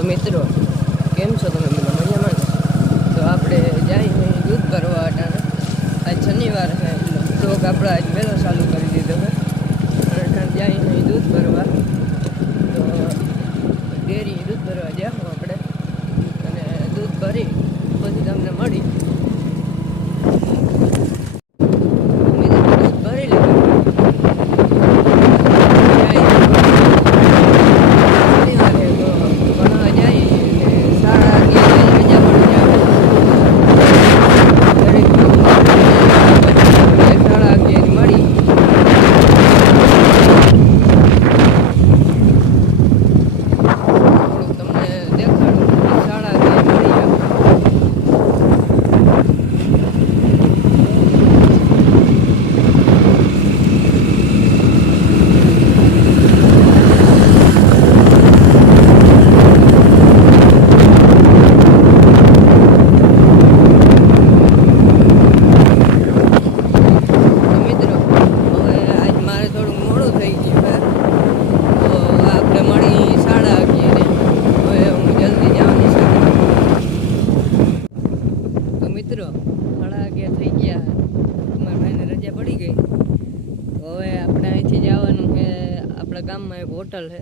તો મિત્રો કેમ છો તમે બધા મજામાં? તો આપણે જાય દૂધ ભરવા અટાણે આજ શનિવાર છે બ્લોગ આપણે આજ વહેલો ચાલુ કરી દીધો છે અને અટાણે જાય દૂધ ભરવા. તો ડેરી દૂધ ભરવા જાઉં આપણે અને દૂધ ભરી પછી તમને મળી મિત્રો 11:30 થઈ ગયા. મારા ભાઈને રજા પડી ગઈ. તો હવે આપણે અહીંથી જવાનું છે. આપણા ગામમાં એક હોટલ છે.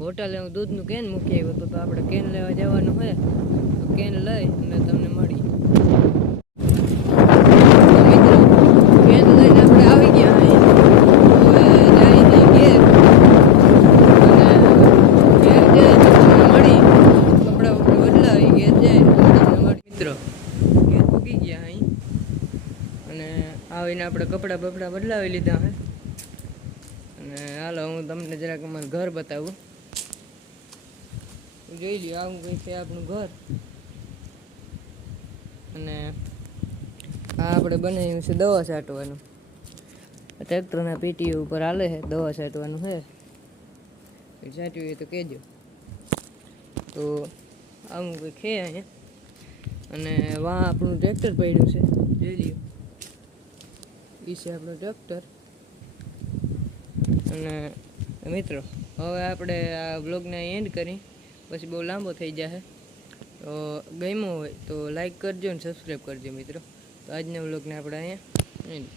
હોટલે હું દૂધનું કેન મૂકી આવ્યો હતો. તો આપણે કેન લેવા જવાનું હોય તો કેન લઈ અને તમને મળી. મિત્રો કેન લઈને આપણે આવી ગયા અહીં. હવે જઈને ઘેર અને ઘેર જાય તો તમને મળી કપડાં બદલાવી ઘેર જાય તો તમને મળી. મિત્રો પૂગી ગયા અહીં અને આવીને આપણે કપડાં બદલાવી લીધા હે. અને હાલો હું તમને જરાક અમારું ઘર બતાવું. જોઈ લ્યો આવું કંઈ છે આપણું ઘર. અને આ આપણે બનાવ્યું છે દવા છાંટવાનું. ટ્રેક્ટરના પીટી ઉપર હાલે છે દવા છાંટવાનું છે. છાંટ્યું હોય તો કહેજો. તો આવું કંઈક છે અહીંયા. અને વાં આપણું ટ્રેક્ટર પડ્યું છે જોઈ લ્યો. એ છે આપણું ટ્રેક્ટર. અને મિત્રો હવે આપણે આ બ્લોગને એન્ડ કરી પછી બહુ લાંબો થઈ જશે. તો ગમ્યો હોય તો લાઈક કરજો અને સબસ્ક્રાઈબ કરજો મિત્રો. તો આજના બ્લોગને આપણે અહીંયા એન્ડ